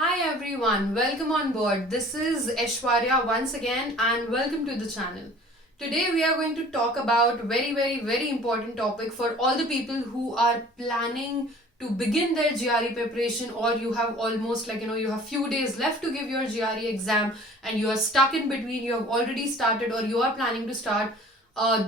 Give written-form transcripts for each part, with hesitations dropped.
Hi everyone, welcome on board. This is Aishwarya once again and welcome to the channel. Today we are going to talk about very important topic for all the people who are planning to begin their GRE preparation, or you have almost you have few days left to give your GRE exam and you are stuck in between. You have already started or you are planning to start.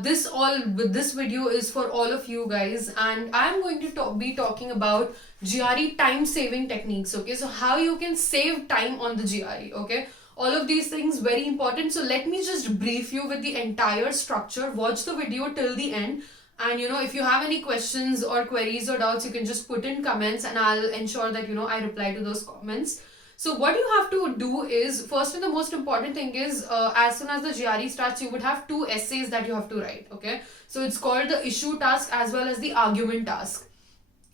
This video is for all of you guys, and I'm going to be talking about GRE time saving techniques. Okay, so how you can save time on the GRE. Okay, all of these things very important. So let me just brief you with the entire structure. Watch the video till the end, and if you have any questions or queries or doubts, you can just put in comments and I'll ensure that I reply to those comments. So what you have to do is, first and the most important thing is, as soon as the GRE starts, you would have two essays that you have to write. Okay, so it's called the issue task as well as the argument task.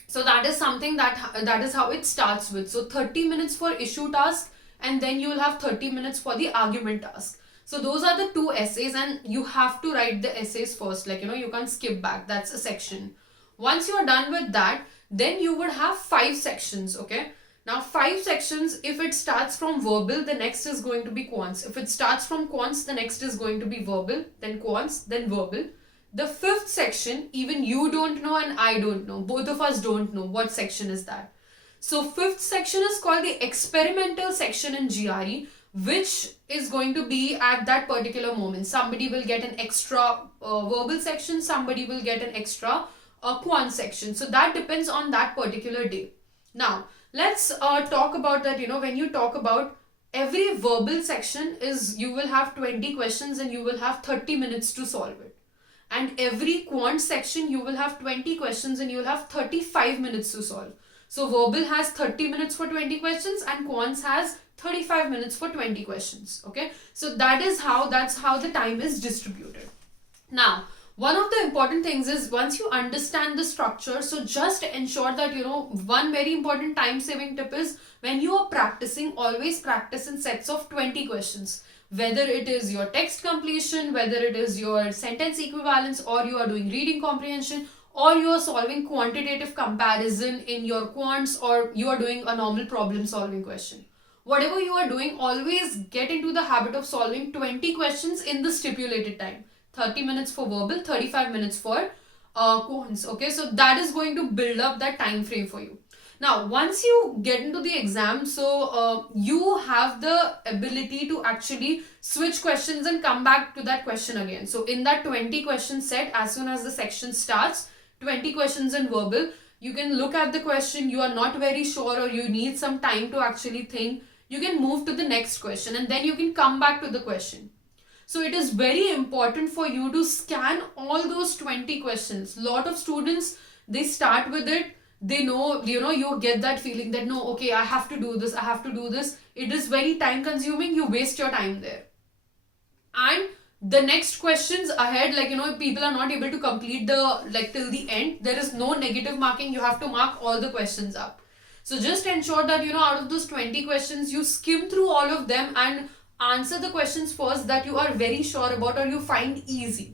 So that is something that is how it starts with. So 30 minutes for issue task, and then you will have 30 minutes for the argument task. So those are the two essays, and you have to write the essays first. You can't skip back. That's a section. Once you are done with that, then you would have 5 sections. Okay. Now 5 sections, if it starts from verbal, the next is going to be quants. If it starts from quants, the next is going to be verbal, then quants, then verbal. The 5th section, even you don't know and I don't know. Both of us don't know what section is that. So 5th section is called the experimental section in GRE, which is going to be at that particular moment. Somebody will get an extra verbal section, somebody will get an extra quant section. So that depends on that particular day. Now, let's talk about that. When you talk about every verbal section is, you will have 20 questions and you will have 30 minutes to solve it. And every quant section, you will have 20 questions and you will have 35 minutes to solve. So verbal has 30 minutes for 20 questions and quants has 35 minutes for 20 questions. Okay, so that's how the time is distributed. Now, one of the important things is, once you understand the structure, so just ensure that one very important time saving tip is, when you are practicing, always practice in sets of 20 questions. Whether it is your text completion, whether it is your sentence equivalence, or you are doing reading comprehension, or you are solving quantitative comparison in your quants, or you are doing a normal problem solving question. Whatever you are doing, always get into the habit of solving 20 questions in the stipulated time. 30 minutes for verbal, 35 minutes for quants. Okay, so that is going to build up that time frame for you. Now, once you get into the exam, so you have the ability to actually switch questions and come back to that question again. So in that 20 question set, as soon as the section starts, 20 questions in verbal, you can look at the question, you are not very sure or you need some time to actually think, you can move to the next question and then you can come back to the question. So it is very important for you to scan all those 20 questions. Lot of students, they start with it. They know, you get that feeling that, no, okay, I have to do this, I have to do this. It is very time consuming. You waste your time there. And the next questions ahead, people are not able to complete till the end. There is no negative marking. You have to mark all the questions up. So just ensure that, out of those 20 questions, you skim through all of them and answer the questions first that you are very sure about or you find easy.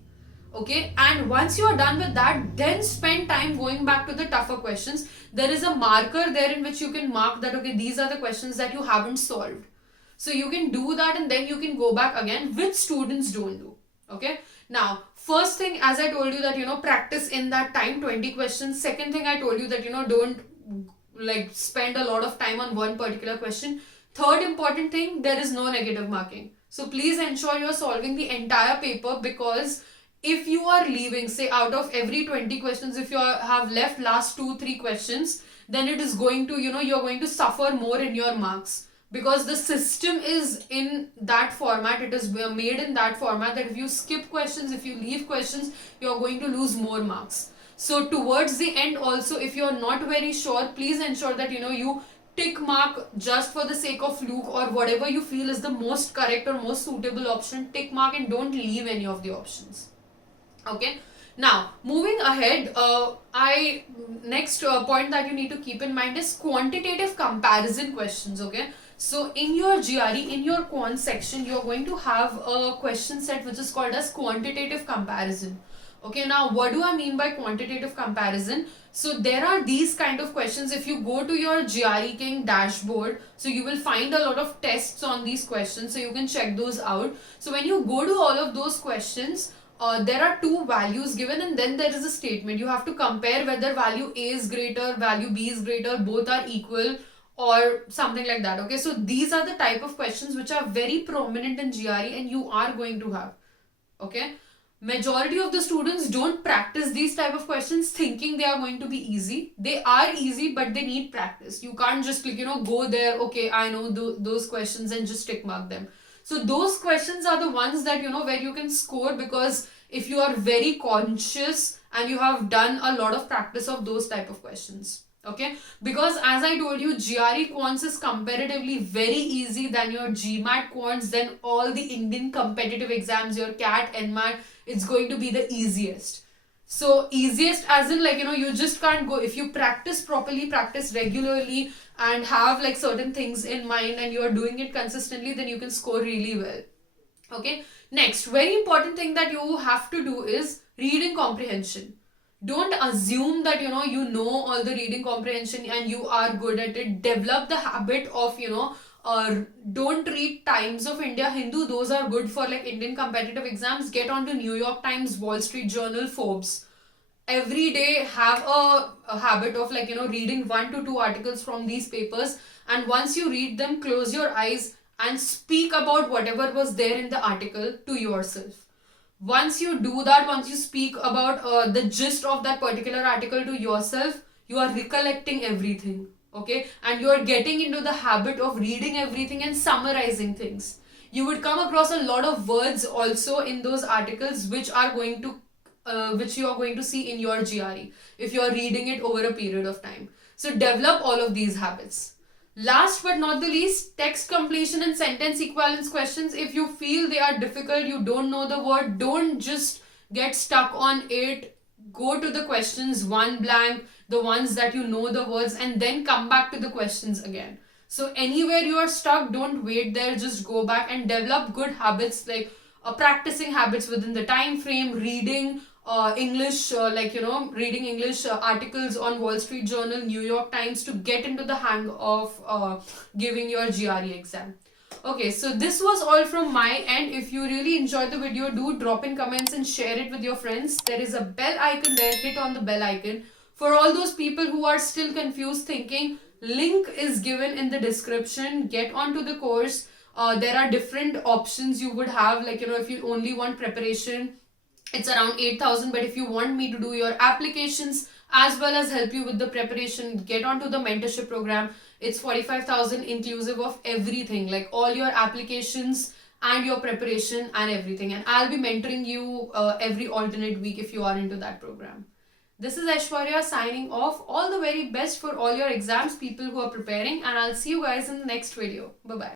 Okay, and once you are done with that, then spend time going back to the tougher questions. There is a marker there in which you can mark that, okay, these are the questions that you haven't solved. So you can do that and then you can go back again, which students don't do. Okay, now first thing, as I told you, that practice in that time, 20 questions. Second thing, I told you that don't spend a lot of time on one particular question. Third important thing, there is no negative marking. So please ensure you're solving the entire paper, because if you are leaving, say out of every 20 questions, if you have left last 2-3 questions, then it is going to, you're going to suffer more in your marks, because the system is in that format. It is made in that format that if you skip questions, if you leave questions, you're going to lose more marks. So towards the end also, if you're not very sure, please ensure that, you tick mark just for the sake of fluke, or whatever you feel is the most correct or most suitable option, tick mark and don't leave any of the options. Okay, now moving ahead, next point that you need to keep in mind is quantitative comparison questions. Okay, so in your GRE, in your quant section, you're going to have a question set which is called as quantitative comparison. Okay, now what do I mean by quantitative comparison? So there are these kind of questions. If you go to your GREKing dashboard, so you will find a lot of tests on these questions, so you can check those out. So when you go to all of those questions, there are two values given, and then there is a statement. You have to compare whether value A is greater, value B is greater, both are equal, or something like that. Okay, so these are the type of questions which are very prominent in GRE and you are going to have. Okay, majority of the students don't practice these type of questions thinking they are going to be easy. They are easy, but they need practice. You can't just go there, okay, I know those questions, and just tick mark them. So those questions are the ones that where you can score, because if you are very conscious and you have done a lot of practice of those type of questions. Okay, because as I told you, GRE quants is comparatively very easy than your GMAT quants, then all the Indian competitive exams, your CAT, NMAT, it's going to be the easiest. So easiest as in you just can't go, if you practice properly, practice regularly, and have certain things in mind, and you are doing it consistently, then you can score really well. Okay, next very important thing that you have to do is reading comprehension. Don't assume that you know all the reading comprehension and you are good at it. Develop the habit of don't read Times of India, Hindu, those are good for Indian competitive exams. Get onto New York Times, Wall Street Journal, Forbes. Every day have a habit of reading 1 to 2 articles from these papers, and once you read them, close your eyes and speak about whatever was there in the article to yourself. Once you do that, once you speak about the gist of that particular article to yourself, you are recollecting everything. Okay, and you are getting into the habit of reading everything and summarizing things. You would come across a lot of words also in those articles which are going to which you are going to see in your GRE if you are reading it over a period of time. So develop all of these habits. Last but not the least, text completion and sentence equivalence questions. If you feel they are difficult, you don't know the word, don't just get stuck on it. Go to the questions one blank, the ones that you know the words, and then come back to the questions again. So anywhere you are stuck, don't wait there, just go back and develop good habits practicing habits within the time frame, reading English, reading English articles on Wall Street Journal, New York Times, to get into the hang of giving your GRE exam. Okay, so this was all from my end. If you really enjoyed the video, do drop in comments and share it with your friends. There is a bell icon there, hit on the bell icon. For all those people who are still confused thinking, link is given in the description. Get onto the course. There are different options you would have, if you only want preparation, it's around 8,000, but if you want me to do your applications as well as help you with the preparation, get onto the mentorship program. It's 45,000 inclusive of everything, like all your applications and your preparation and everything. And I'll be mentoring you every alternate week if you are into that program. This is Aishwarya signing off. All the very best for all your exams, people who are preparing, and I'll see you guys in the next video. Bye-bye.